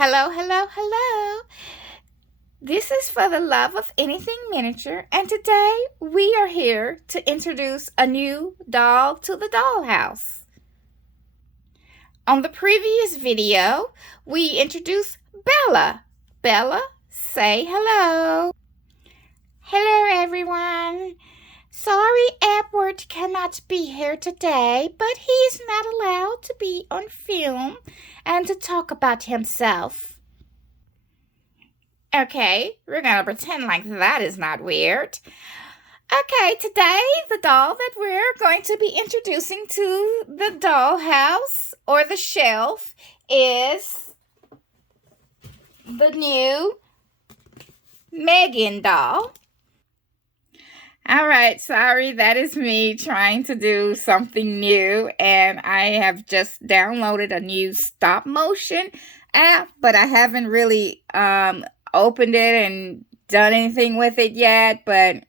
Hello, hello, hello. This is for the love of anything miniature, and today we are here to introduce a new doll to the dollhouse. On the previous video, we introduced Bella. Bella, say hello. Hello, everyone. Sorry Edward cannot be here today, but he's not allowed to be on film and to talk about himself. Okay, we're gonna pretend like that is not weird. Okay, today the doll that we're going to be introducing to the dollhouse or the shelf is the new Megan doll. All right, sorry, that is me trying to do something new, and I have just downloaded a new stop motion app, but I haven't really opened it and done anything with it yet, but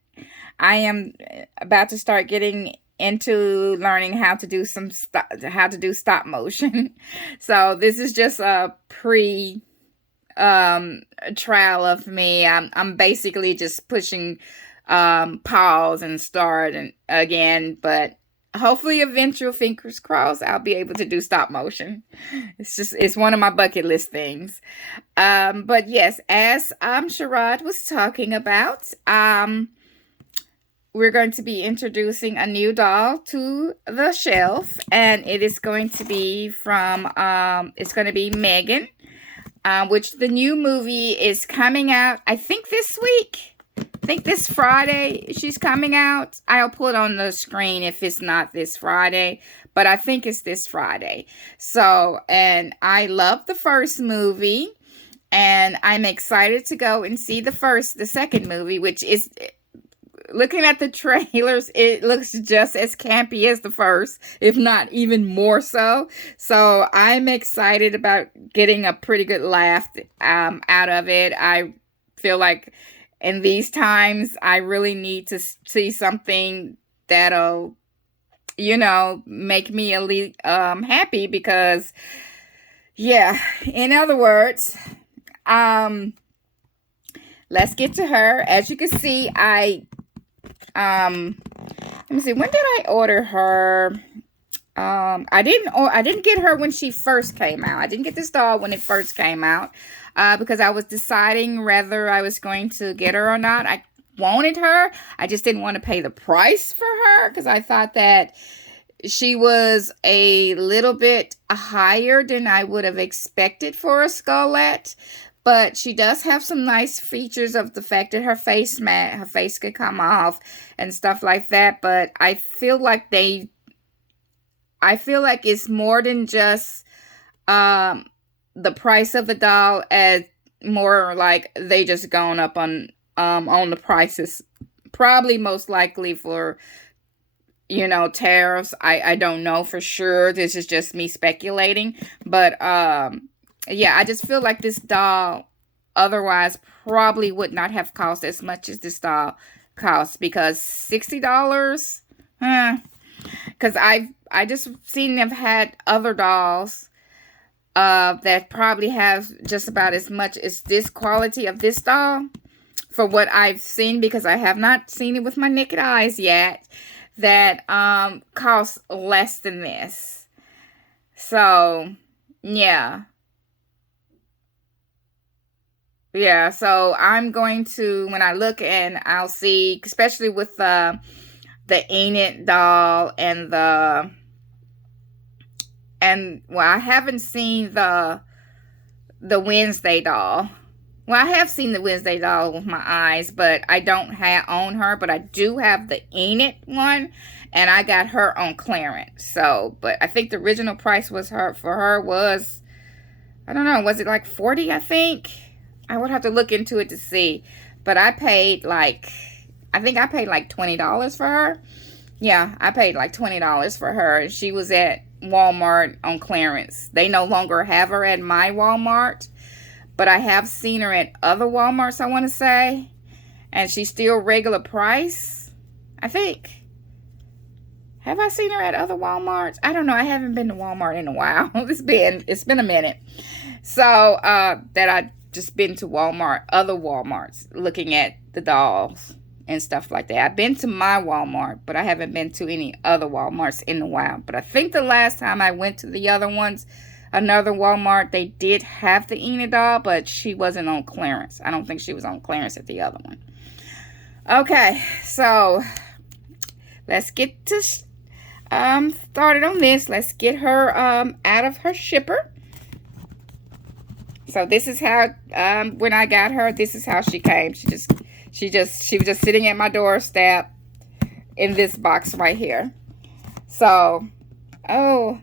I am about to start getting into learning how to do stop motion. So this is just a pre trial of me. I'm basically just pushing pause and start and again, but hopefully eventual, fingers crossed, I'll be able to do stop motion. It's one of my bucket list things. But yes, as Sharad was talking about, we're going to be introducing a new doll to the shelf, and it is going to be from it's going to be Megan, which the new movie is coming out, I think this week. I think this Friday she's coming out. I'll put on the screen if it's not this Friday, but I think it's this Friday. So, and I love the first movie, and I'm excited to go and see the second movie, which is, looking at the trailers, it looks just as campy as the first, if not even more so. So I'm excited about getting a pretty good laugh out of it. I feel like in these times, I really need to see something that'll, make me happy because, yeah, in other words, let's get to her. As you can see, let me see, when did I order her? I didn't get her when she first came out. I didn't get this doll when it first came out. Because I was deciding whether I was going to get her or not. I wanted her. I just didn't want to pay the price for her because I thought that she was a little bit higher than I would have expected for a skullector. But she does have some nice features of the fact that her face could come off and stuff like that. But I feel like it's more than just the price of the doll, as more like they just gone up on the prices, probably most likely for tariffs. I don't know for sure. This is just me speculating, but yeah, I just feel like this doll otherwise probably would not have cost as much as this doll costs, because $60, because I just seen them had other dolls that probably have just about as much as this quality of this doll, for what I've seen, because I have not seen it with my naked eyes yet, that costs less than this. So yeah, so I'm going to, when I look, and I'll see, especially with the Enid doll well, I haven't seen the Wednesday doll. Well, I have seen the Wednesday doll with my eyes, but I don't own her. But I do have the Enid one, and I got her on clearance. So, but I think the original price was I don't know, was it like $40? I think I would have to look into it to see. But I paid like $20 for her. Yeah, I paid like $20 for her, and she was at Walmart on clearance. They no longer have her at my Walmart, but I have seen her at other Walmarts, I want to say, and she's still regular price, I think. Have I seen her at other Walmarts? I don't know. I haven't been to Walmart in a while. It's been a minute. So, that I just been to Walmart, other Walmarts, looking at the dolls and stuff like that. I've been to my Walmart, but I haven't been to any other Walmarts in a while. But I think the last time I went to the other ones, another Walmart, they did have the Enid doll, but she wasn't on clearance. I don't think she was on clearance at the other one. Okay, so let's get to started on this. Let's get her out of her shipper. So this is how when I got her, this is how she came. She was just sitting at my doorstep in this box right here. So, oh,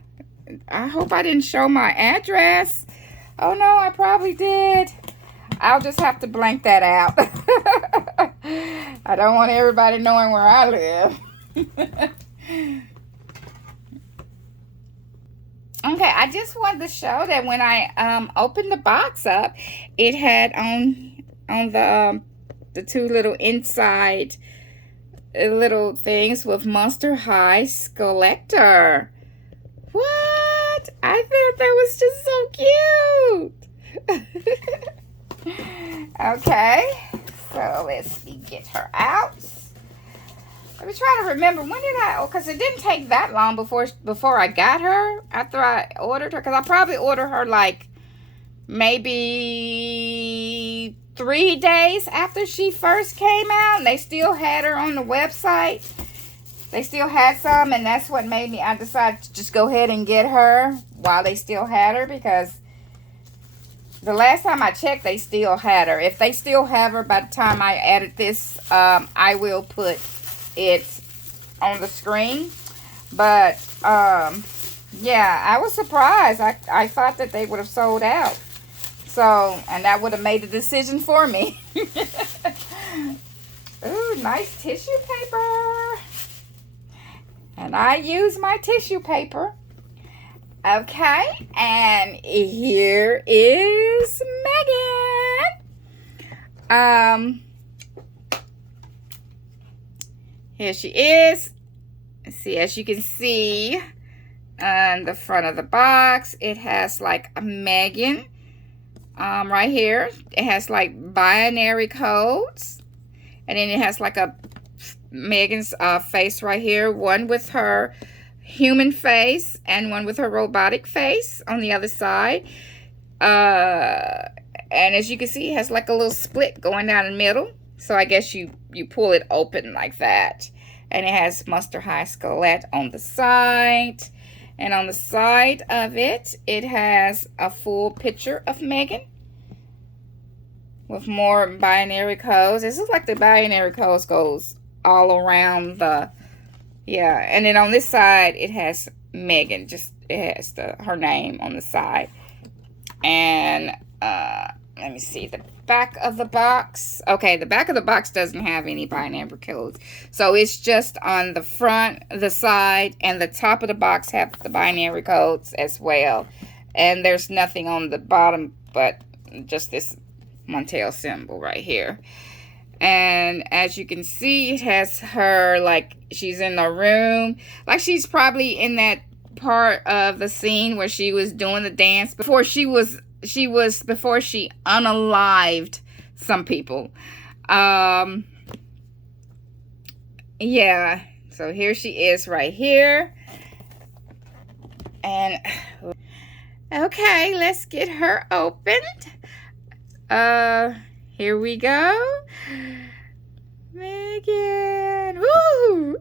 I hope I didn't show my address. Oh no, I probably did. I'll just have to blank that out. I don't want everybody knowing where I live. Okay, I just wanted to show that when I opened the box up, it had on the two little inside little things with Monster High Skullector. What? I thought that was just so cute. Okay, so let's get her out. I was trying to remember, when did because it didn't take that long before I got her, after I ordered her, because I probably ordered her like maybe 3 days after she first came out, and they still had her on the website. They still had some, and that's what made me, I decided to just go ahead and get her while they still had her, because the last time I checked, they still had her. If they still have her by the time I added this, I will put it on the screen. But yeah, I was surprised. I thought that they would have sold out. So, and that would have made the decision for me. Ooh, nice tissue paper. And I use my tissue paper. Okay, and here is Megan. Here she is. See, as you can see on the front of the box, it has like a Megan right here. It has like binary codes, and then it has like a Megan's face right here, one with her human face and one with her robotic face on the other side. And as you can see, it has like a little split going down the middle. So I guess you pull it open like that. And it has Monster High Skullet on the side. And on the side of it, it has a full picture of Megan with more binary codes. This is like the binary codes goes all around the, yeah. And then on this side, it has Megan. Just, it has her name on the side. And let me see the back of the box. Okay, the back of the box doesn't have any binary codes. So it's just on the front, the side, and the top of the box have the binary codes as well. And there's nothing on the bottom but just this Montel symbol right here. And as you can see, it has her like she's in the room. Like she's probably in that part of the scene where she was doing the dance before she unalived some people. Yeah, so here she is right here. And okay, let's get her opened. Here we go. Megan. Woo!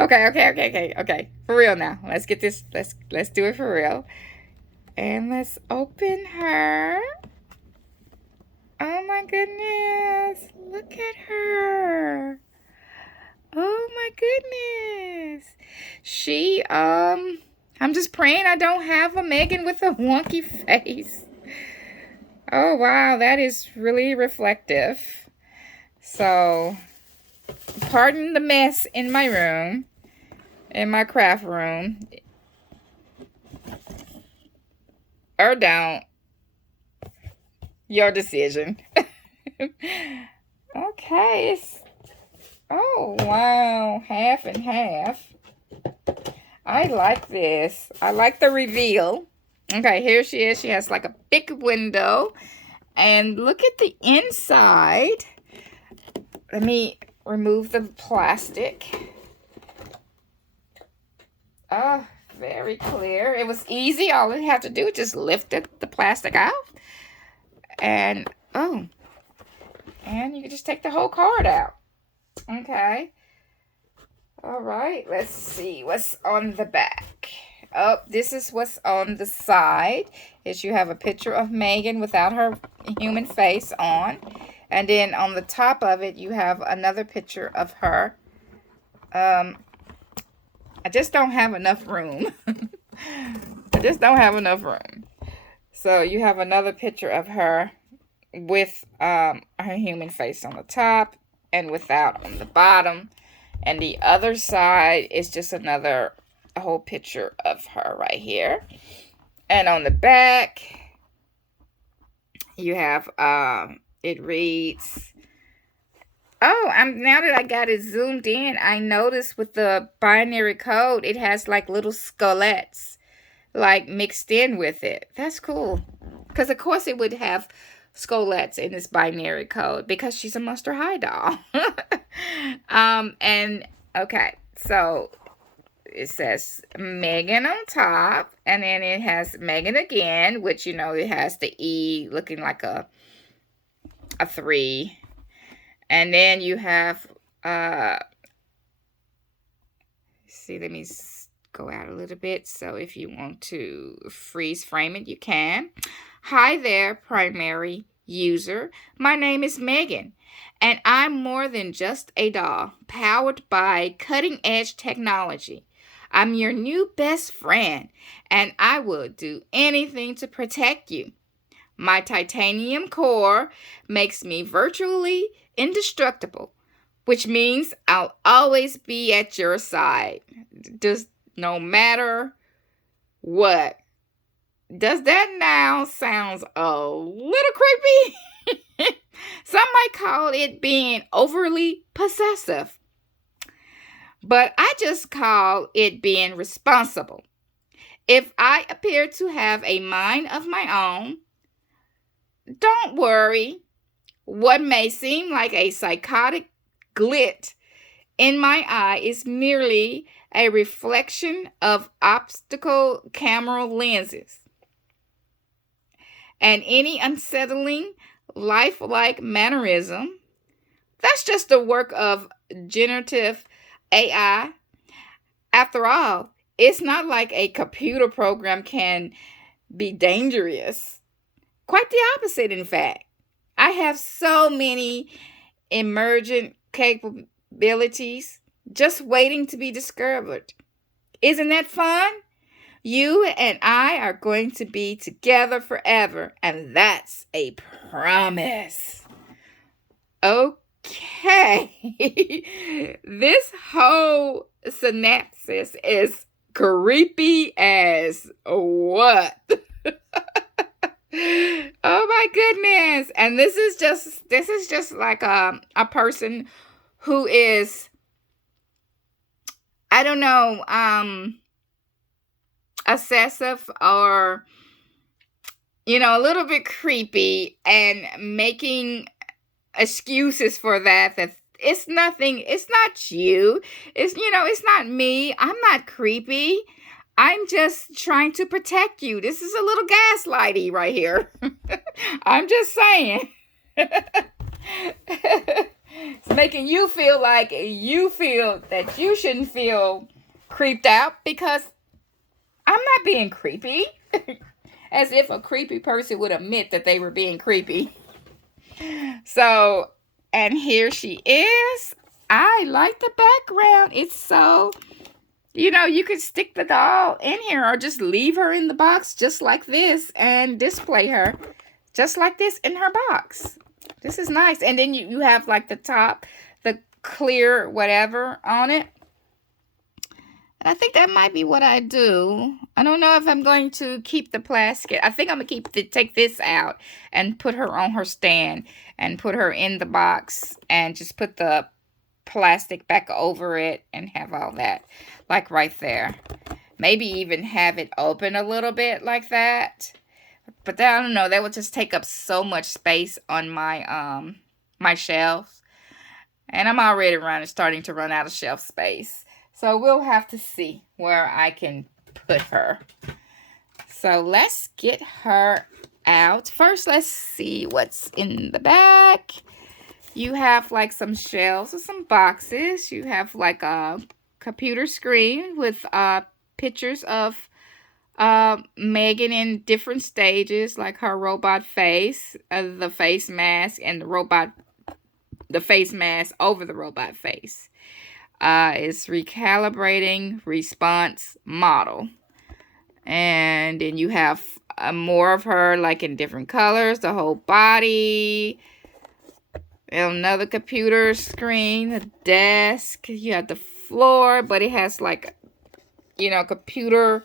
Okay. For real now. Let's get this, let's do it for real. And let's open her. Oh my goodness. Look at her. Oh my goodness. She, I'm just praying I don't have a Megan with a wonky face. Oh wow, that is really reflective. So, pardon the mess in my room, in my craft room. Or don't. Your decision. Okay. Oh, wow. Half and half. I like this. I like the reveal. Okay, here she is. She has like a big window. And look at the inside. Let me remove the plastic. Oh, very clear. It was easy. All you have to do is just lift the plastic out. And, oh, and you can just take the whole card out. Okay. All right, let's see what's on the back. Oh, this is what's on the side. Is you have a picture of Megan without her human face on. And then on the top of it, you have another picture of her. I just don't have enough room. I just don't have enough room. So you have another picture of her with her human face on the top and without on the bottom. And the other side is just a whole picture of her right here. And on the back, you have, it reads, oh, now that I got it zoomed in, I noticed with the binary code, it has like little skullettes, like mixed in with it. That's cool. Because of course it would have skullettes in this binary code because she's a Monster High doll. And okay, so it says Megan on top, and then it has Megan again, which, you know, it has the E looking like a 3. And then you have, see, let me go out a little bit. So if you want to freeze frame it, you can. Hi there, primary user. My name is Megan, and I'm more than just a doll, powered by cutting-edge technology. I'm your new best friend, and I will do anything to protect you. My titanium core makes me virtually indestructible, which means I'll always be at your side, just no matter what. Does that now sound a little creepy? Some might call it being overly possessive, but I just call it being responsible. If I appear to have a mind of my own, don't worry. What may seem like a psychotic glint in my eye is merely a reflection of optical camera lenses. And any unsettling, lifelike mannerism, that's just the work of generative AI. After all, it's not like a computer program can be dangerous. Quite the opposite, in fact. I have so many emergent capabilities just waiting to be discovered. Isn't that fun? You and I are going to be together forever, and that's a promise. Okay. This whole synopsis is creepy as what? Oh my goodness. And this is just like a person who is, I don't know, obsessive or, you know, a little bit creepy and making excuses for that it's nothing, it's not you, it's, you know, it's not me, I'm not creepy, I'm just trying to protect you. This is a little gaslighty right here. I'm just saying. It's making you feel like you feel that you shouldn't feel creeped out because I'm not being creepy. As if a creepy person would admit that they were being creepy. So, and here she is. I like the background. It's so, you know, you could stick the doll in here or just leave her in the box just like this and display her just like this in her box. This is nice. And then you have like the top, the clear whatever on it. And I think that might be what I do. I don't know if I'm going to keep the plastic. I think I'm going to take this out and put her on her stand and put her in the box and just put the plastic back over it and have all that like right there. maybe even have it open a little bit like that. But that, I don't know, that would just take up so much space on my shelves. And I'm already starting to run out of shelf space. So we'll have to see where I can put her. So let's get her out. First, let's see what's in the back. You have like some shelves with some boxes. You have like a computer screen with pictures of Megan in different stages, like her robot face, the face mask, and the face mask over the robot face. It's recalibrating response model. And then you have more of her, like in different colors, the whole body. Another computer screen, a desk. You have the floor, but it has like, you know, computer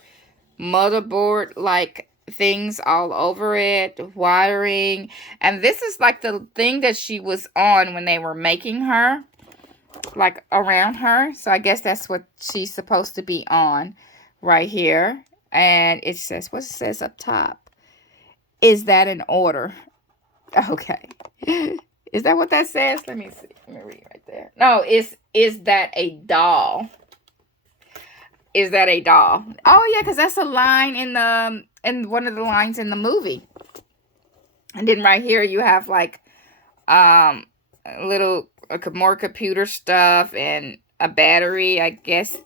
motherboard like things all over it, wiring. And this is like the thing that she was on when they were making her, like around her. So I guess that's what she's supposed to be on right here. And it says, what it says up top? Is that an order? Okay. Is that what that says? Let me see. Let me read right there. No, is that a doll? Is that a doll? Oh yeah, because that's a line in one of the lines in the movie. And then right here you have like more computer stuff and a battery. I guess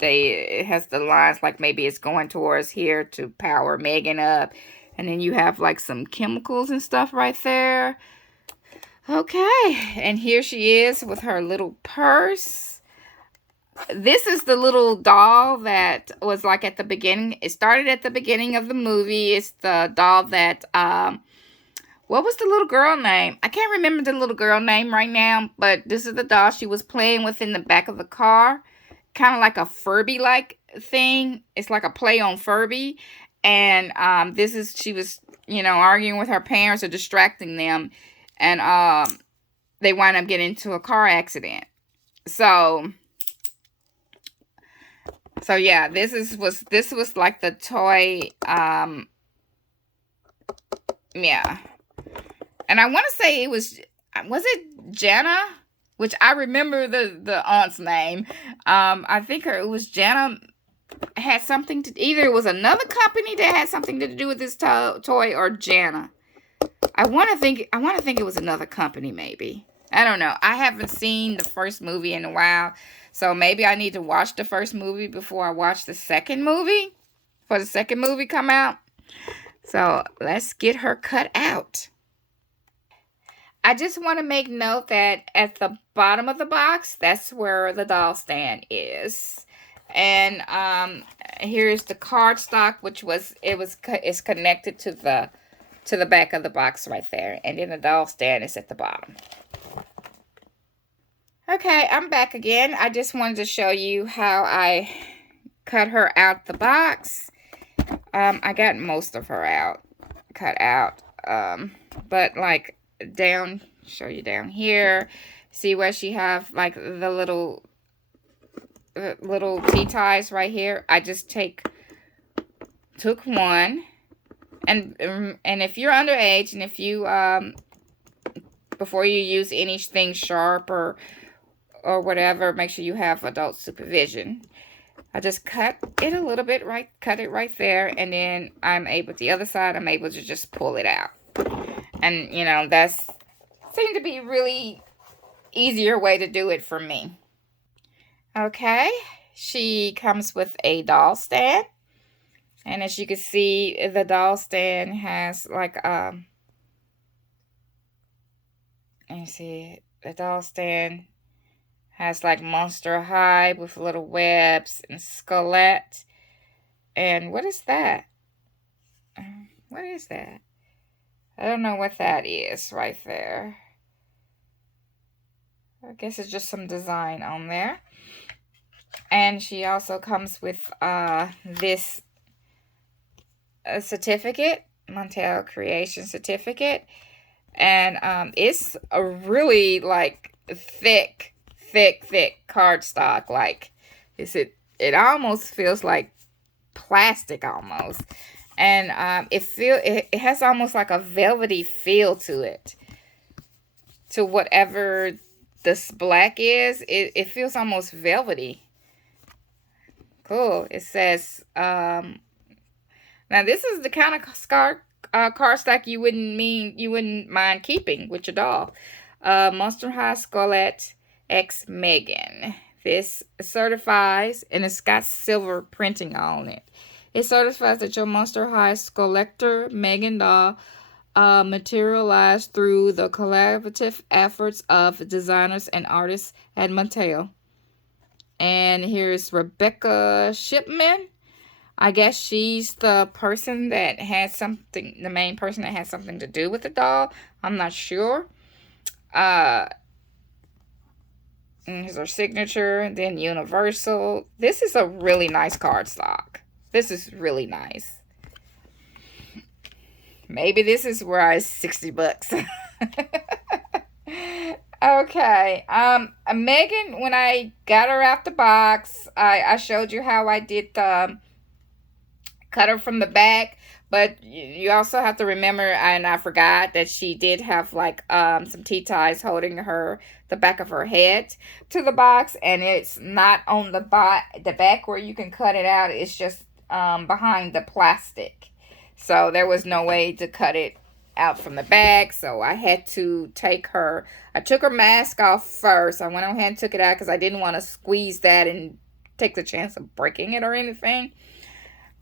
it has the lines like maybe it's going towards here to power Megan up. And then you have like some chemicals and stuff right there. Okay, and here she is with her little purse. This is the little doll that was like at the beginning. It started at the beginning of the movie. It's the doll that, what was the little girl name? I can't remember the little girl name right now, but this is the doll she was playing with in the back of the car. Kind of like a Furby-like thing. It's like a play on Furby. And she was, you know, arguing with her parents or distracting them. And they wind up getting into a car accident. So yeah, this was like the toy, yeah. And I want to say was it Jana? Which I remember the aunt's name. I think it was Jana. Had something to, either it was another company that had something to do with this toy, or Jana. I want to think it was another company, maybe. I don't know. I haven't seen the first movie in a while, so maybe I need to watch the first movie before I watch the second movie, for the second movie come out. So let's get her cut out. I just want to make note that at the bottom of the box, that's where the doll stand is. And here's the cardstock, which is connected to the back of the box right there. And then the doll stand is at the bottom. Okay, I'm back again. I just wanted to show you how I cut her out the box. I got most of her cut out. But like show you down here. See where she have like the little tea ties right here. I just took one. And if you're underage, and if you before you use anything sharp or whatever, make sure you have adult supervision. I just cut it a little bit, cut it right there, and then the other side, I'm able to just pull it out. And you know, that's seemed to be a really easier way to do it for me. Okay, she comes with a doll stand. And as you can see, the doll stand has like, let me see, the doll stand has like Monster High with little webs and skullector. And what is that? What is that? I don't know what that is right there. I guess it's just some design on there. And she also comes with this certificate, Montel Creation certificate. And it's a really like thick cardstock. Like, it almost feels like plastic almost. And it has almost like a velvety feel to it. To whatever this black is, it feels almost velvety. Cool. It says, now this is the kind of cardstock you wouldn't mind keeping with your doll. Monster High Skullector X Megan. This certifies, and it's got silver printing on it. It certifies that your Monster High Skullector Megan doll materialized through the collaborative efforts of designers and artists at Mattel. And here's Rebecca Shipman. I guess she's the person that has something, the main person that has something to do with the doll. I'm not sure. And here's her signature, and then Universal. This is a really nice cardstock. This is really nice. Maybe this is worth 60 bucks. Okay. Megan, when I got her out the box, I showed you how I did the cut her from the back, but you also have to remember, and I forgot, that she did have like some T-ties holding the back of her head to the box, and it's not on the back where you can cut it out. It's just behind the plastic, so there was no way to cut it out from the back. So I had to I took her mask off first. I went ahead and took it out because I didn't want to squeeze that and take the chance of breaking it or anything.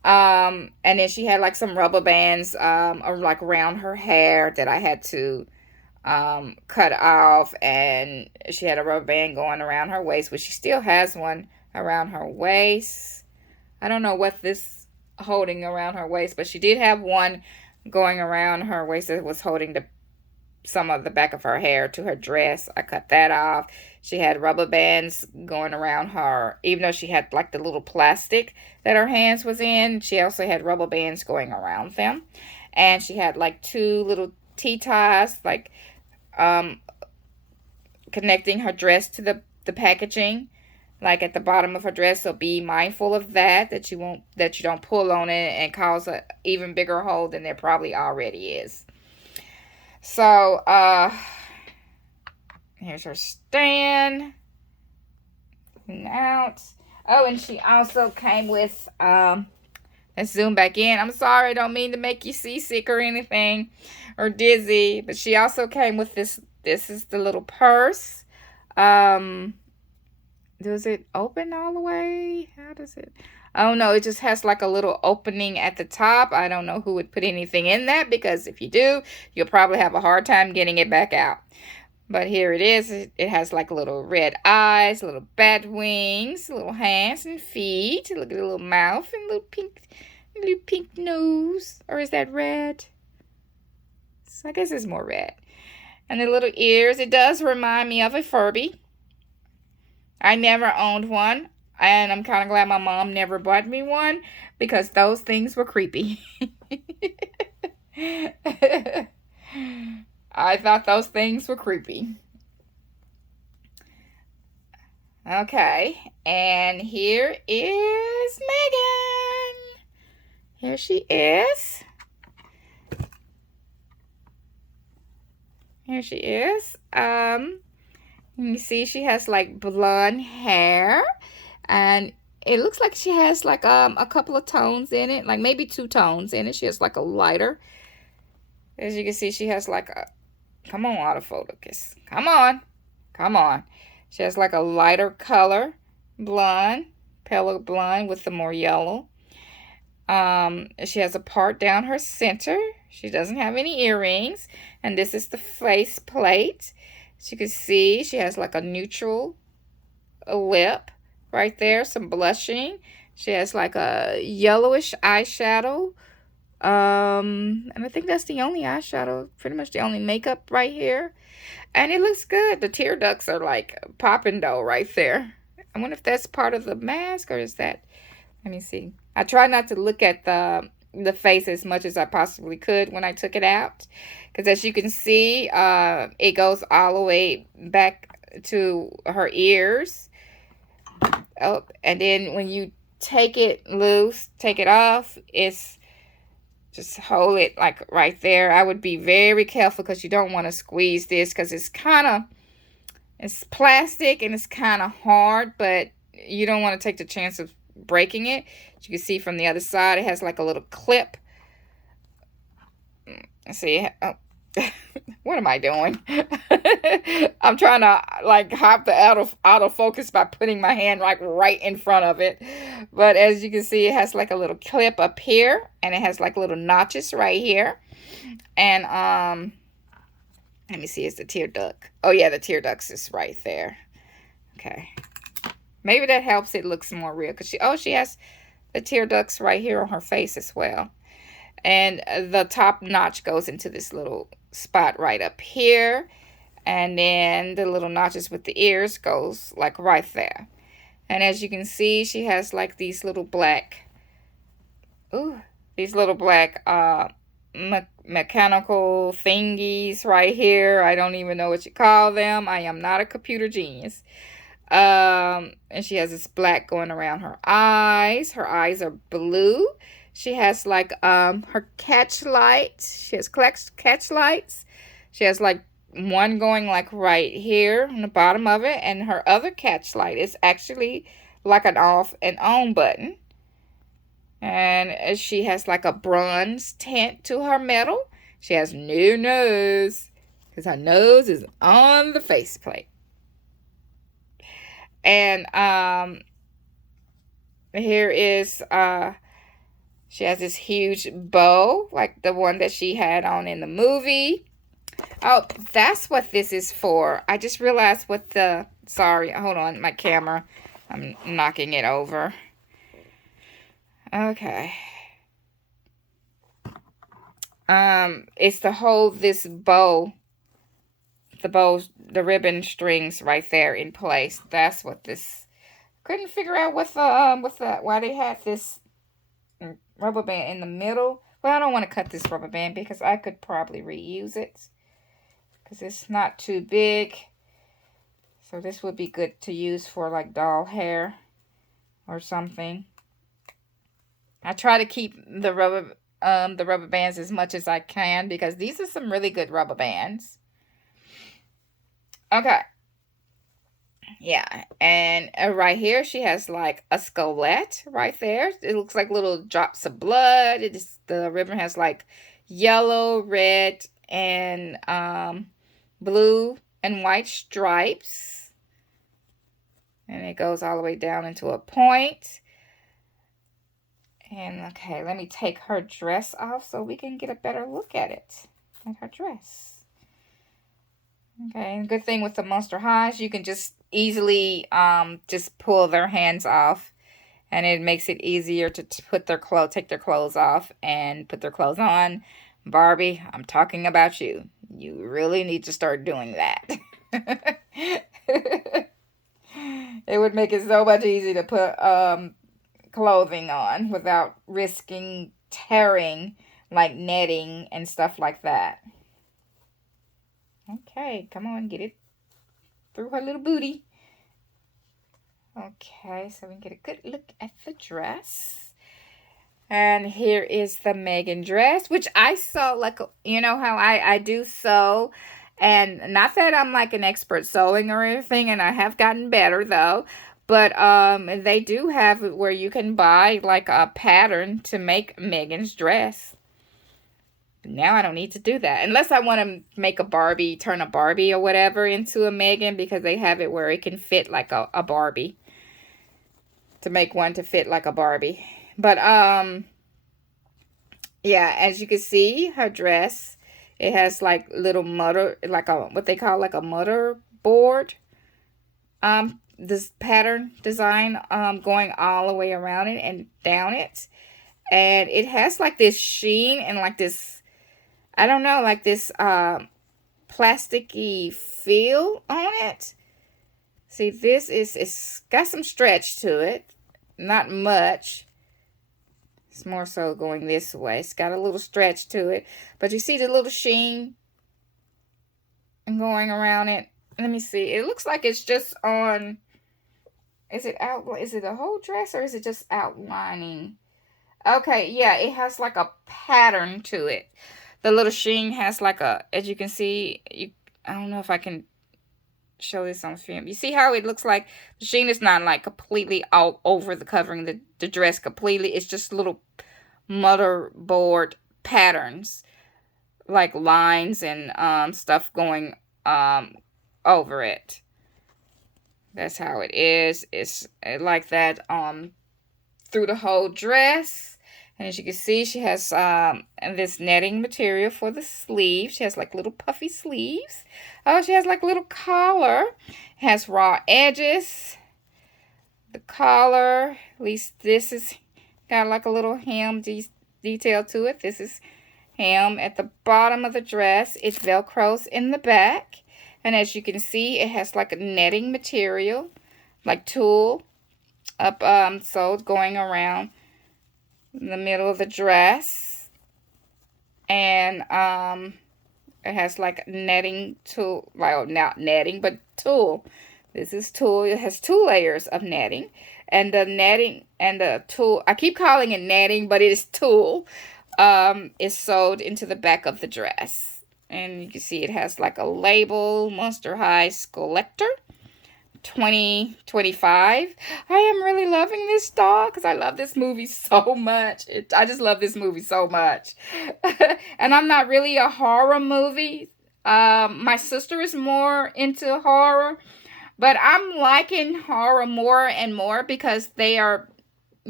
And then she had like some rubber bands like around her hair that I had to cut off, and she had a rubber band going around her waist, but she still has one around her waist. I don't know what this holding around her waist, but she did have one going around her waist that was holding some of the back of her hair to her dress. I cut that off. She had rubber bands going around her, even though she had like the little plastic that her hands was in. She also had rubber bands going around them, and she had like two little T-ties, like connecting her dress to the packaging, like at the bottom of her dress. So be mindful of that you don't pull on it and cause an even bigger hole than there probably already is. So here's her stand. Out. Oh, and she also came with let's zoom back in. I'm sorry, I don't mean to make you seasick or anything or dizzy, but she also came with this. This is the little purse. Does it open all the way? How does it? Oh no, it just has like a little opening at the top. I don't know who would put anything in that, because if you do, you'll probably have a hard time getting it back out. But here it is. It has like little red eyes, little bat wings, little hands and feet. Look at the little mouth and little pink nose. Or is that red? So I guess it's more red. And the little ears. It does remind me of a Furby. I never owned one, and I'm kind of glad my mom never bought me one, because those things were creepy. I thought those things were creepy. Okay, and here is Megan. Here she is. Here she is. You see she has like blonde hair, and it looks like she has like a couple of tones in it, like maybe 2 tones in it. She has like a lighter. As you can see, she has like a, come on, autofocus. Come on. She has like a lighter color, blonde, paler blonde with the more yellow. She has a part down her center. She doesn't have any earrings, and this is the face plate. As you can see, she has like a neutral lip right there, some blushing. She has like a yellowish eyeshadow. And I think that's the only eyeshadow, pretty much the only makeup right here. And it looks good. The tear ducts are like popping though right there. I wonder if that's part of the mask, or is that, let me see. I try not to look at the face as much as I possibly could when I took it out, because as you can see, it goes all the way back to her ears. Oh, and then when you take it loose, take it off, it's just hold it like right there. I would be very careful because you don't want to squeeze this because it's plastic and it's kind of hard, but you don't want to take the chance of breaking it. As you can see from the other side, it has like a little clip. Let's see. Oh. What am I doing? I'm trying to like hop the autofocus by putting my hand like right in front of it. But as you can see, it has like a little clip up here, and it has like little notches right here. And let me see, is the tear duct? Oh yeah, the tear duct is right there. Okay. Maybe that helps it looks more real because she has the tear ducts right here on her face as well. And the top notch goes into this little spot right up here. And then the little notches with the ears goes like right there. And as you can see, she has like these little black, mechanical thingies right here. I don't even know what you call them. I am not a computer genius. And she has this black going around her eyes. Her eyes are blue. She has like her catch lights. She has catch lights. She has like one going like right here on the bottom of it, and her other catch light is actually like an off and on button. And she has like a bronze tint to her metal. She has no nose because her nose is on the faceplate. And here is she has this huge bow, like the one that she had on in the movie. Oh, that's what this is for. I just realized what the... Sorry, hold on, my camera. I'm knocking it over. Okay. It's to hold this bow. The ribbon strings right there in place. That's what this... Couldn't figure out why they had this rubber band in the middle. Well, I don't want to cut this rubber band because I could probably reuse it because it's not too big. So this would be good to use for like doll hair or something. I try to keep the rubber bands as much as I can because these are some really good rubber bands. Okay. Yeah, and right here she has like a skullector right there. It looks like little drops of blood. The ribbon has like yellow, red, and blue and white stripes. And it goes all the way down into a point. And okay, let me take her dress off so we can get a better look at it. At her dress. Okay, good thing with the Monster Highs, you can just easily just pull their hands off, and it makes it easier to take their clothes off and put their clothes on. Barbie, I'm talking about you. You really need to start doing that. It would make it so much easier to put clothing on without risking tearing like netting and stuff like that. Okay, come on, get it through her little booty. Okay, so we can get a good look at the dress. And here is the Megan dress, which I saw, like, you know how I do sew. And not that I'm like an expert sewing or anything, and I have gotten better though. But they do have it where you can buy like a pattern to make Megan's dress. Now I don't need to do that. Unless I want to make a Barbie, turn a Barbie or whatever into a Megan, because they have it where it can fit like a Barbie. To make one to fit like a Barbie. But, yeah, as you can see, her dress, it has like little what they call like a motherboard. This pattern design, going all the way around it and down it. And it has like this sheen and like this, I don't know, like this plasticky feel on it. See, it's got some stretch to it. Not much. It's more so going this way. It's got a little stretch to it. But you see the little sheen and going around it. Let me see. It looks like it's just on Is it out? Is it a whole dress or is it just outlining? Okay, yeah, it has like a pattern to it. The little sheen has like a, as you can see, I don't know if I can show this on film. You see how it looks like the sheen is not like completely all over the covering the dress completely. It's just little motherboard patterns, like lines and stuff going over it. That's how it is. It's like that through the whole dress. And as you can see, she has this netting material for the sleeves. She has like little puffy sleeves. Oh, she has like a little collar. It has raw edges. The collar, at least this is got like a little hem detail to it. This is hem at the bottom of the dress. It velcros in the back. And as you can see, it has like a netting material, like tulle up so going around in the middle of the dress. And it has like netting tulle, well, not netting, but tulle. This is tulle. It has 2 layers of netting. And the netting and the tulle, I keep calling it netting, but it is tulle, is sewed into the back of the dress. And you can see it has like a label, Monster High Skullector 2025. I am really loving this doll because I love this movie so much. I just love this movie so much. And I'm not really a horror movie. My sister is more into horror, but I'm liking horror more and more because they are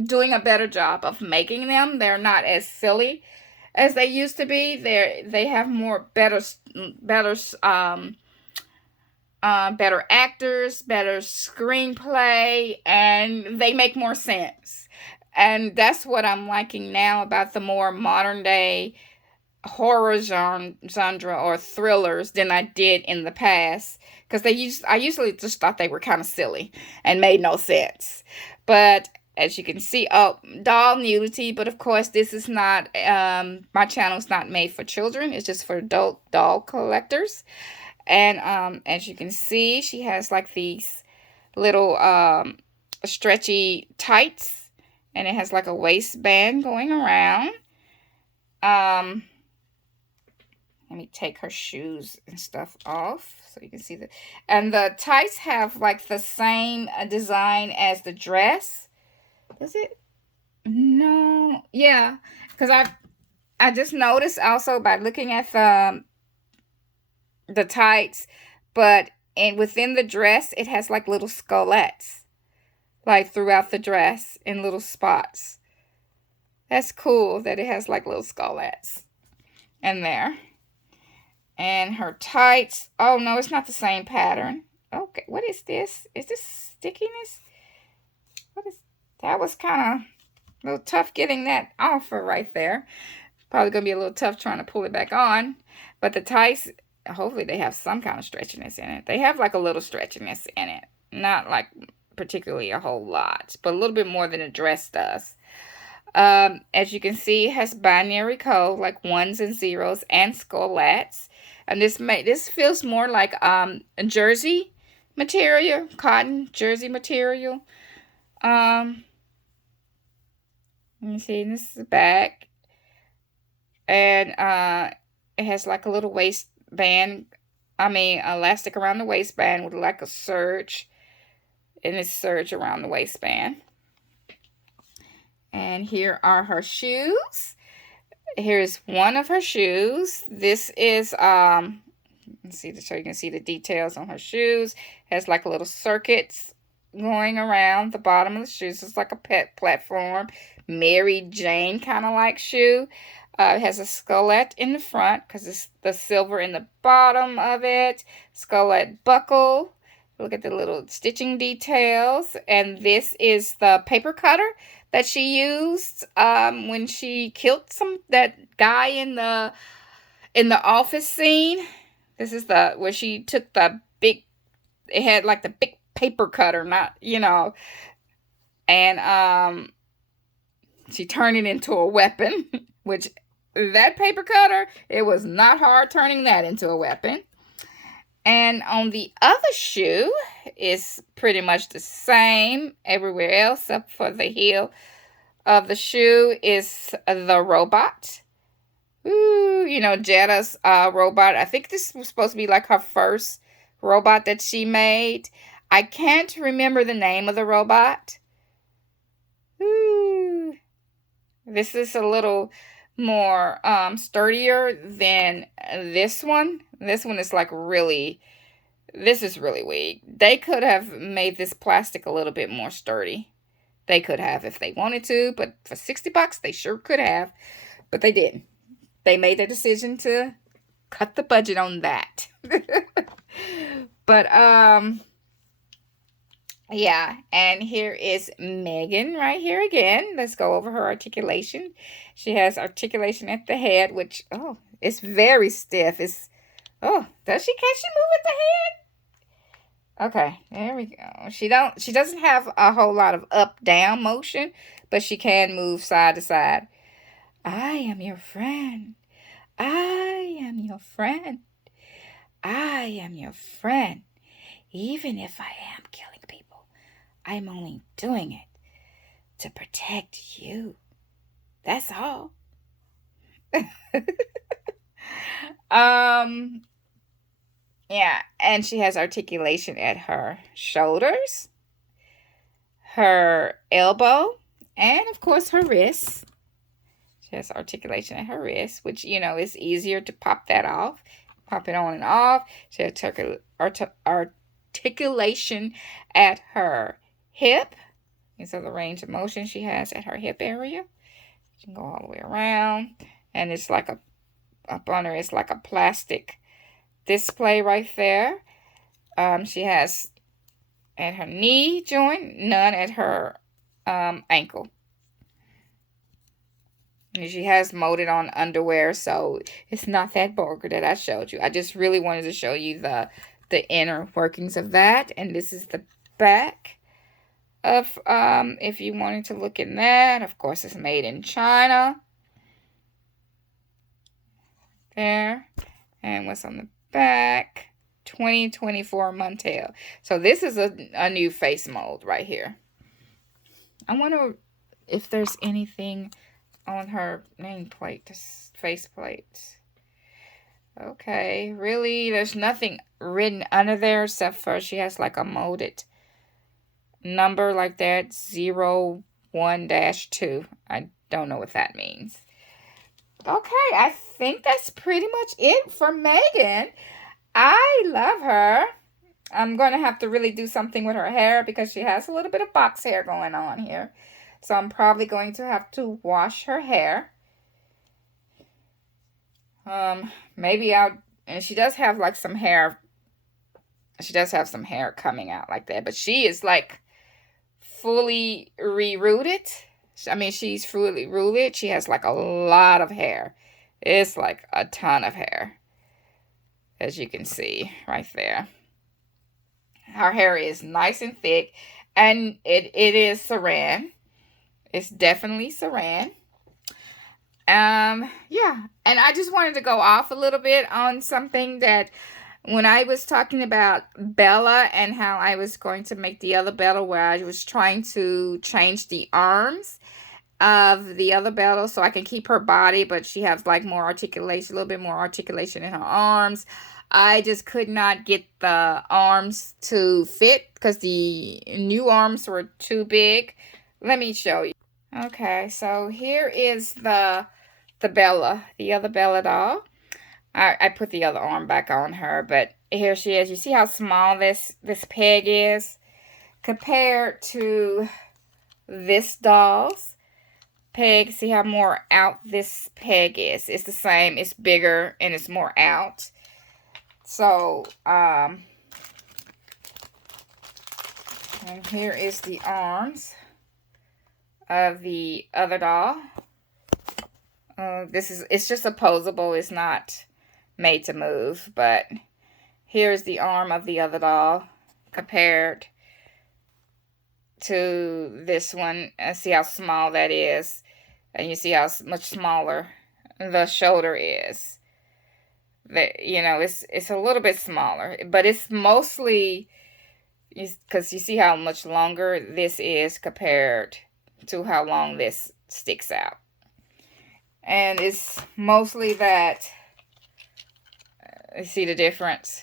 doing a better job of making them. They're not as silly as they used to be. They have more better actors, better screenplay, and they make more sense. And that's what I'm liking now about the more modern day horror genre or thrillers than I did in the past, because I usually just thought they were kind of silly and made no sense. But as you can see, oh, doll nudity, but of course this is not, my channel is not made for children. It's just for adult doll collectors. And as you can see, she has like these little stretchy tights, and it has like a waistband going around. Let me take her shoes and stuff off so you can see and the tights have like the same design as the dress. Does it? No. Yeah, because I just noticed also by looking at the tights, but within the dress it has like little skullettes like throughout the dress in little spots. That's cool that it has like little skullettes in there. And her tights, oh no, it's not the same pattern. Okay, what is this? Is this stickiness? What is that? Was kind of a little tough getting that off right there. Probably gonna be a little tough trying to pull it back on. But the tights, hopefully they have some kind of stretchiness in it. They have like a little stretchiness in it. Not like particularly a whole lot, but a little bit more than a dress does. As you can see, it has binary code like 1s and 0s and skullettes. And this feels more like jersey material, cotton jersey material. Let me see, this is the back. And it has like a little waistband, elastic around the waistband with like a serge. And it's serge around the waistband. And here are her shoes. Here's one of her shoes. This is, let's see, so you can see the details on her shoes. It has like a little circuits going around the bottom of the shoes. It's like a pet platform, Mary Jane kind of like shoe. It has a skullette in the front because it's the silver in the bottom of it. Skullette buckle. Look at the little stitching details. And this is the paper cutter that she used when she killed that guy in the office scene. This is where she took it had like the big paper cutter, not, and she turned it into a weapon, which that paper cutter, it was not hard turning that into a weapon. And on the other shoe is pretty much the same everywhere else, except for the heel of the shoe is the robot. Ooh, you know, Jetta's robot. I think this was supposed to be like her first robot that she made. I can't remember the name of the robot. Ooh. This is a little more sturdier than this one. This one is like really, this is really weak. They could have made this plastic a little bit more sturdy. They could have if they wanted to, but for $60, they sure could have. But they didn't. They made the decision to cut the budget on that. But, yeah, and here is Megan right here again. Let's go over her articulation. She has articulation at the head, which, oh, it's very stiff. It's, oh, can she move at the head? Okay, there we go. She doesn't have a whole lot of up-down motion, but she can move side to side. I am your friend. I am your friend. I am your friend. Even if I am killing people, I'm only doing it to protect you. That's all. Yeah, and she has articulation at her shoulders, her elbow, and of course her wrists. She has articulation at her wrist, which, you know, is easier to pop that off. Pop it on and off. She has articulation at her hip. These are the range of motion she has at her hip area. She can go all the way around. And it's like up on her, it's like a plastic display right there. She has at her knee joint, none at her ankle. And she has molded on underwear, so it's not that vulgar that I showed you. I just really wanted to show you the inner workings of that. And this is the back of, if you wanted to look in that. Of course, it's made in China. There. And what's on the back? 2024 Montel. So this is a new face mold right here. I wonder if there's anything on her nameplate, faceplate. Okay, really, there's nothing written under there except for she has like a molded number like that, 01-2. I don't know what that means. Okay, I think that's pretty much it for Megan. I love her. I'm going to have to really do something with her hair because she has a little bit of box hair going on here. So I'm probably going to have to wash her hair. Maybe and she does have like some hair. She does have some hair coming out like that. But she is like fully re-rooted. I mean, she's fully rooted. She has like a lot of hair. It's like a ton of hair. As you can see right there. Her hair is nice and thick. And it is saran. It's definitely saran. Yeah. And I just wanted to go off a little bit on something that when I was talking about Bella and how I was going to make the other Bella where I was trying to change the arms of the other Bella so I can keep her body, but she has like more articulation, a little bit more articulation in her arms. I just could not get the arms to fit because the new arms were too big. Let me show you. Okay, so here is the Bella, the other Bella doll. I put the other arm back on her, but here she is. You see how small this peg is compared to this doll's peg. See how more out this peg is. It's the same. It's bigger and it's more out. So, and here is the arms of the other doll. It's just opposable. It's not made to move, but here's the arm of the other doll compared to this one. See how small that is, and you see how much smaller the shoulder is. that, you know, it's a little bit smaller, but it's mostly because you see how much longer this is compared to how long this sticks out. And it's mostly that, you see the difference?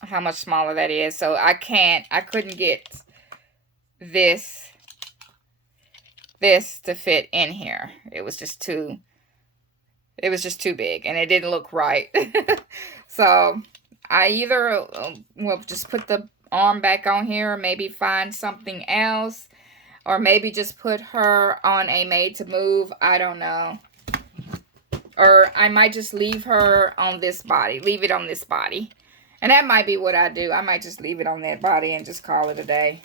How much smaller that is. So I couldn't get this to fit in here. It was just too big and it didn't look right. So I either will just put the arm back on here, or maybe find something else, or maybe just put her on a made to move. I don't know. Or I might just leave her on this body. Leave it on this body. And that might be what I do. I might just leave it on that body and just call it a day.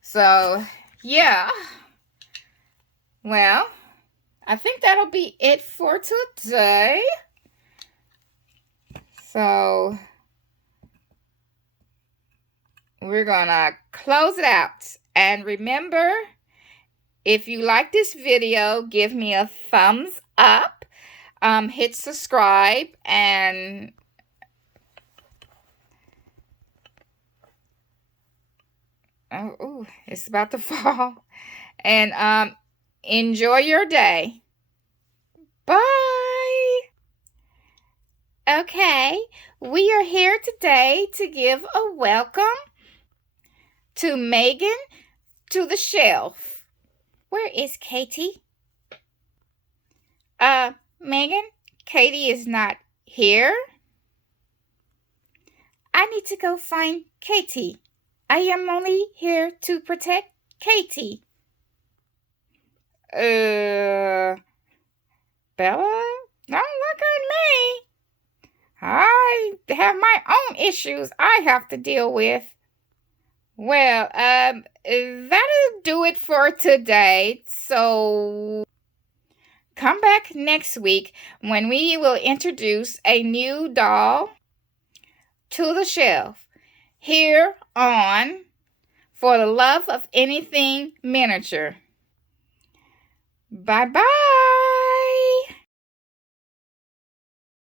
So, yeah. Well, I think that'll be it for today. So, we're gonna close it out. And remember, if you like this video, give me a thumbs up. Hit subscribe and oh, it's about to fall. And enjoy your day. Bye. Okay, we are here today to give a welcome to Megan to the shelf. Where is Katie? Megan, Katie is not here. I need to go find Katie. I am only here to protect Katie. Bella? Don't look at me. I have my own issues I have to deal with. Well, that'll do it for today. So come back next week when we will introduce a new doll to the shelf here on For the Love of Anything Miniature. Bye-bye.